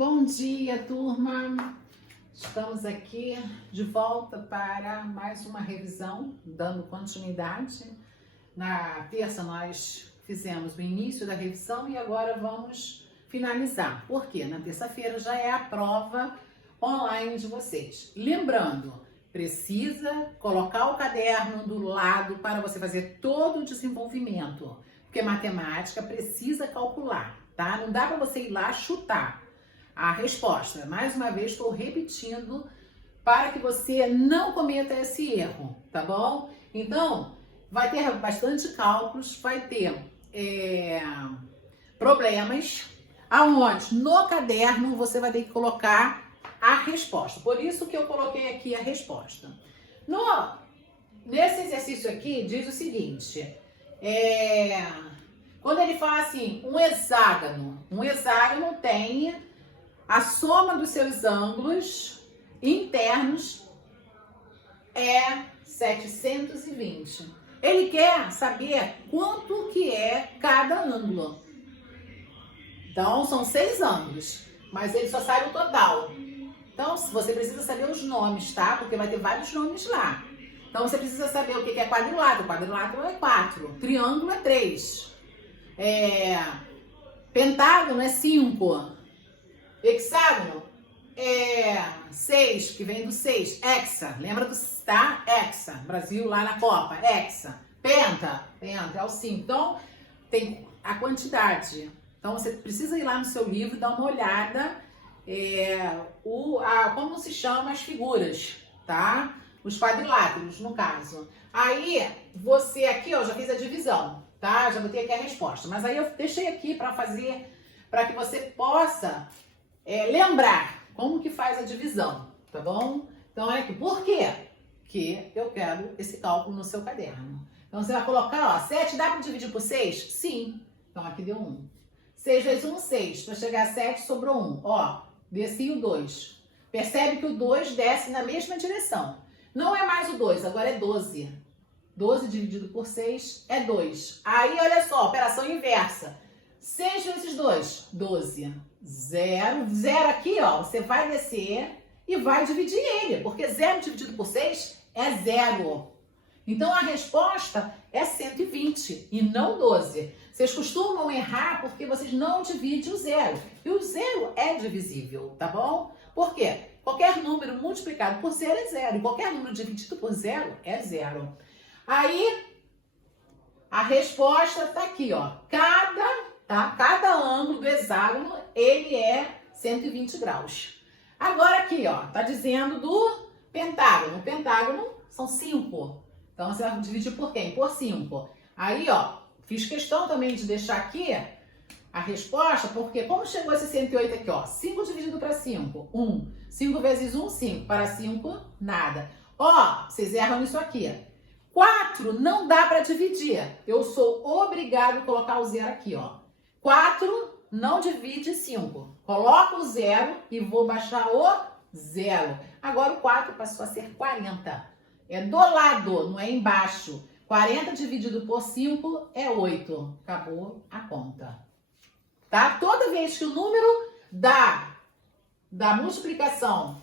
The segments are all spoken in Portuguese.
Bom dia, turma! Estamos aqui de volta para mais uma revisão, dando continuidade. Na terça nós fizemos o início da revisão e agora vamos finalizar. Por quê? Na terça-feira já é a prova online de vocês. Lembrando, precisa colocar o caderno do lado para você fazer todo o desenvolvimento, porque matemática precisa calcular, tá? Não dá para você ir lá chutar a resposta. Mais uma vez, estou repetindo para que você não cometa esse erro, tá bom? Então, vai ter bastante cálculos, vai ter problemas, aonde no caderno você vai ter que colocar a resposta. Por isso que eu coloquei aqui a resposta. Nesse exercício aqui, diz o seguinte, quando ele fala assim, um hexágono tem a soma dos seus ângulos internos é 720. Ele quer saber quanto que é cada ângulo. Então, são 6 ângulos, mas ele só sabe o total. Então, você precisa saber os nomes, tá? Porque vai ter vários nomes lá. Então, você precisa saber o que é quadrilátero. Quadrilátero é 4. Triângulo é 3. Pentágono é 5. Hexágono é 6, que vem do 6. Hexa, lembra do, tá? Hexa, Brasil lá na Copa, hexa. Penta é o 5. Então, tem a quantidade. Então, você precisa ir lá no seu livro e dar uma olhada como se chama as figuras, tá? Os quadriláteros, no caso. Aí, você aqui, ó, já fez a divisão, tá? Já botei aqui a resposta. Mas aí eu deixei aqui para fazer, para que você possa lembrar como que faz a divisão, tá bom? Então, olha aqui, por quê? Que eu quero esse cálculo no seu caderno. Então, você vai colocar, ó, 7 dá para dividir por 6? Sim. Então, aqui deu 1. 6 vezes 1, 6. Para chegar a 7, sobrou 1. Ó, desci o 2. Percebe que o 2 desce na mesma direção. Não é mais o 2, agora é 12. 12 dividido por 6 é 2. Aí, olha só, operação inversa. 6 vezes 2, 12. 0. 0 aqui, ó, você vai descer e vai dividir ele, porque 0 dividido por 6 é 0. Então, a resposta é 120 e não 12. Vocês costumam errar porque vocês não dividem o 0. E o 0 é divisível, tá bom? Por quê? Qualquer número multiplicado por 0 é 0. E qualquer número dividido por 0 é 0. Aí, a resposta tá aqui, ó. Cada ângulo do hexágono, ele é 120 graus. Agora aqui, ó, tá dizendo do pentágono. O pentágono são 5. Então, você vai dividir por quem? Por 5. Aí, ó, fiz questão também de deixar aqui a resposta, porque como chegou esse 108 aqui, ó, 5 dividido para 5, 1. 5 vezes 1, 5. Para 5, nada. Ó, vocês erram nisso aqui. 4 não dá para dividir. Eu sou obrigado a colocar o 0 aqui, ó. 4 não divide 5. Coloco o 0 e vou baixar o 0. Agora o 4 passou a ser 40. É do lado, não é embaixo. 40 dividido por 5 é 8. Acabou a conta. Tá? Toda vez que o número da multiplicação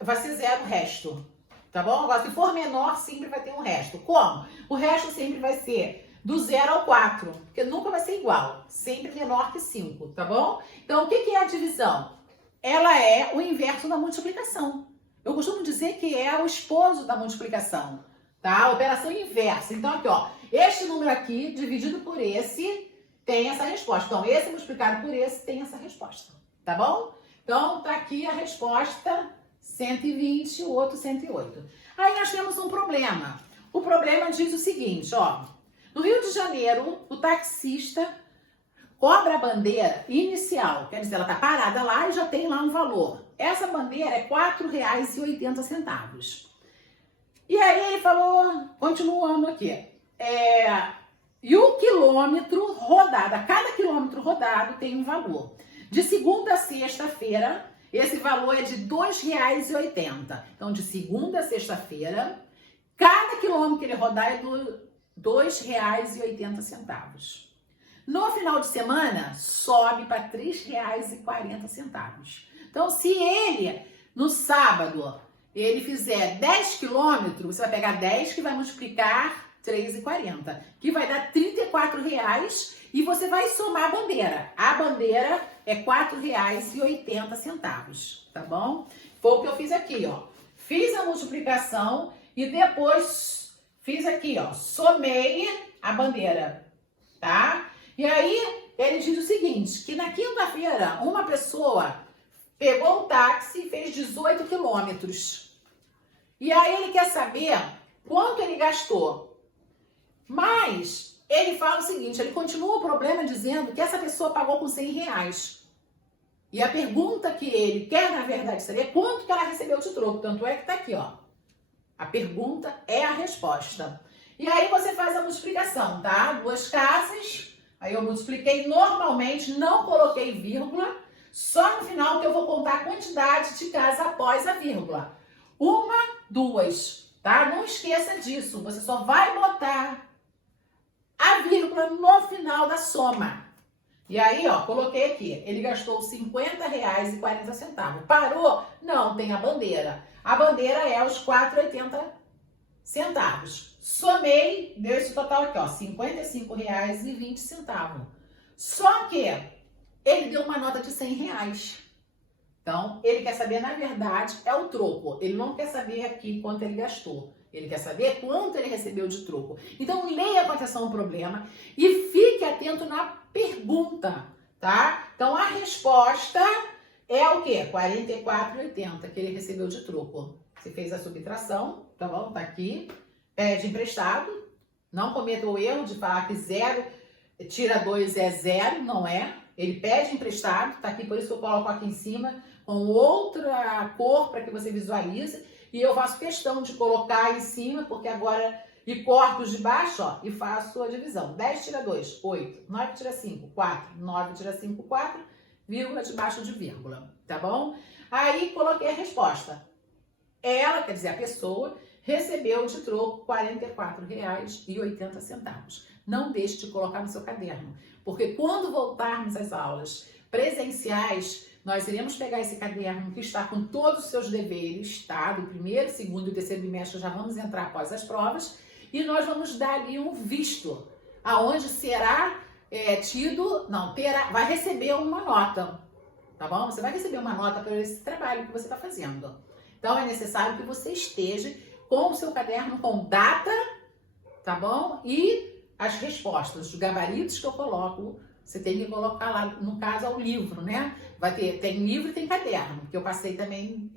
vai ser 0 o resto. Tá bom? Agora, se for menor, sempre vai ter um resto. Como? O resto sempre vai ser do 0 ao 4, porque nunca vai ser igual. Sempre menor que 5, tá bom? Então, o que é a divisão? Ela é o inverso da multiplicação. Eu costumo dizer que é o esposo da multiplicação, tá? A operação inversa. Então, aqui, ó, este número aqui, dividido por esse, tem essa resposta. Então, esse multiplicado por esse tem essa resposta, tá bom? Então, tá aqui a resposta 120, o outro 108. Aí nós temos um problema. O problema diz o seguinte, ó. No Rio de Janeiro, o taxista cobra a bandeira inicial. Quer dizer, ela tá parada lá e já tem lá um valor. Essa bandeira é R$ 4,80. E aí ele falou, continuando aqui. E o quilômetro rodado, a cada quilômetro rodado tem um valor. De segunda a sexta-feira, esse valor é de R$ 2,80. Então, de segunda a sexta-feira, cada quilômetro que ele rodar é do R$ 2,80. No final de semana, sobe para R$ 3,40. Então, se ele, no sábado, ele fizer 10 quilômetros, você vai pegar 10 que vai multiplicar 3,40, que vai dar R$ 34,00 e você vai somar a bandeira. A bandeira é R$ 4,80, tá bom? Foi o que eu fiz aqui, ó. Fiz a multiplicação e depois fiz aqui, ó, somei a bandeira, tá? E aí, ele diz o seguinte, que na quinta-feira, uma pessoa pegou o táxi e fez 18 quilômetros. E aí, ele quer saber quanto ele gastou. Mas, ele fala o seguinte, ele continua o problema dizendo que essa pessoa pagou com R$ 100. E a pergunta que ele quer, na verdade, saber quanto que ela recebeu de troco. Tanto é que tá aqui, ó. A pergunta é a resposta. E aí, você faz a multiplicação, tá? 2 casas... Aí eu multipliquei normalmente, não coloquei vírgula, só no final que eu vou contar a quantidade de casa após a vírgula. 1, 2, tá? Não esqueça disso, você só vai botar a vírgula no final da soma. E aí, ó, coloquei aqui, ele gastou R$ 50,40. Parou? Não, tem a bandeira. A bandeira é os R$ 4,80. Somei, deu esse total aqui, ó, R$ 55,20. Só que ele deu uma nota de R$ 100. Então, ele quer saber, na verdade, é o troco. Ele não quer saber aqui quanto ele gastou. Ele quer saber quanto ele recebeu de troco. Então, leia com atenção o problema e fique atento na pergunta, tá? Então, a resposta é o quê? R$ 44,80 que ele recebeu de troco. Você fez a subtração, tá bom? Tá aqui. Pede emprestado. Não cometa o erro de falar que 0 tira 2 é 0. Não é. Ele pede emprestado. Tá aqui, por isso que eu coloco aqui em cima com outra cor para que você visualize. E eu faço questão de colocar em cima, porque agora... E corto os de baixo, ó, e faço a divisão. 10 tira 2, 8. 9 tira 5, 4. 9 tira 5, 4. Vírgula debaixo de vírgula. Tá bom? Aí, coloquei a resposta. Ela, quer dizer, a pessoa, recebeu de troco R$ 44,80. Não deixe de colocar no seu caderno, porque quando voltarmos às aulas presenciais, nós iremos pegar esse caderno que está com todos os seus deveres, tá? Do primeiro, segundo e terceiro bimestre já vamos entrar após as provas, e nós vamos dar ali um visto, aonde será vai receber uma nota, tá bom? Você vai receber uma nota por esse trabalho que você está fazendo. Então, é necessário que você esteja com o seu caderno com data, tá bom? E as respostas, os gabaritos que eu coloco, você tem que colocar lá, no caso, ao livro, né? Tem livro e tem caderno, porque eu passei também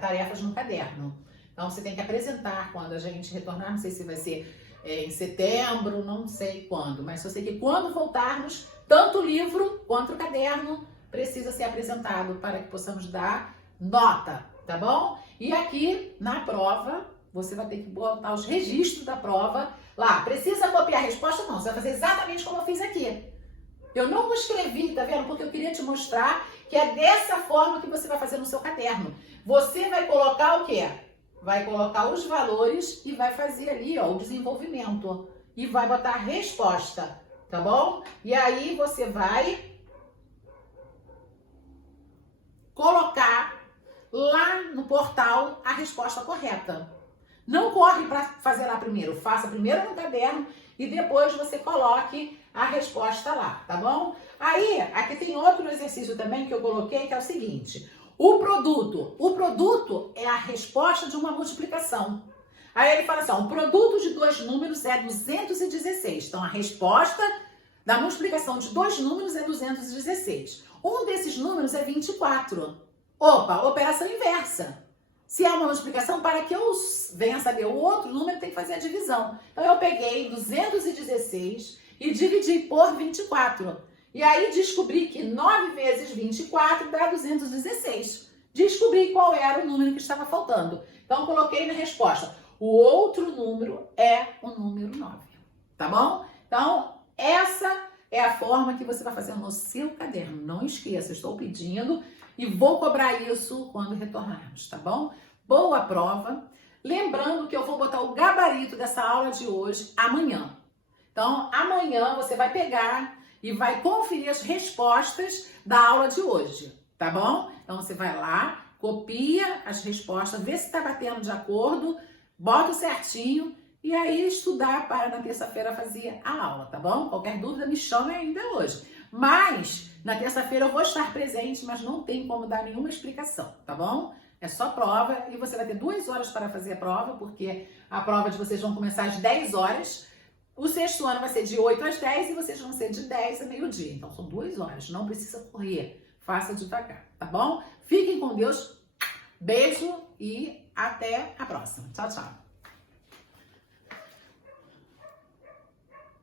tarefas no caderno. Então, você tem que apresentar quando a gente retornar, não sei se vai ser em setembro, não sei quando, mas eu sei que quando voltarmos, tanto o livro quanto o caderno precisa ser apresentado para que possamos dar nota, tá bom? E aqui, na prova, você vai ter que botar os registros da prova lá. Precisa copiar a resposta? Não, você vai fazer exatamente como eu fiz aqui. Eu não escrevi, tá vendo? Porque eu queria te mostrar que é dessa forma que você vai fazer no seu caderno. Você vai colocar o quê? Vai colocar os valores e vai fazer ali, ó, o desenvolvimento. E vai botar a resposta, tá bom? E aí você vai colocar lá no portal a resposta correta. Não corre para fazer lá primeiro. Faça primeiro no caderno e depois você coloque a resposta lá, tá bom? Aí, aqui tem outro exercício também que eu coloquei, que é o seguinte. O produto é a resposta de uma multiplicação. Aí ele fala assim, ó, o produto de 2 números é 216. Então, a resposta da multiplicação de 2 números é 216. Um desses números é 24. Opa, operação inversa. Se é uma multiplicação, para que eu venha saber o outro número, tem que fazer a divisão. Então, eu peguei 216 e dividi por 24. E aí, descobri que 9 vezes 24 dá 216. Descobri qual era o número que estava faltando. Então, coloquei na resposta. O outro número é o número 9. Tá bom? Então, essa é a forma que você vai fazer no seu caderno. Não esqueça, estou pedindo e vou cobrar isso quando retornarmos, tá bom? Boa prova. Lembrando que eu vou botar o gabarito dessa aula de hoje amanhã. Então, amanhã você vai pegar e vai conferir as respostas da aula de hoje, tá bom? Então você vai lá, copia as respostas, vê se está batendo de acordo, bota certinho e aí estudar para na terça-feira fazer a aula, tá bom? Qualquer dúvida me chame ainda hoje. Mas na terça-feira eu vou estar presente, mas não tem como dar nenhuma explicação, tá bom? É só prova e você vai ter 2 horas para fazer a prova, porque a prova de vocês vão começar às 10 horas. O sexto ano vai ser de 8 às 10 e vocês vão ser de 10 a meio-dia. Então são 2 horas, não precisa correr. Faça devagar, tá bom? Fiquem com Deus. Beijo e até a próxima. Tchau, tchau.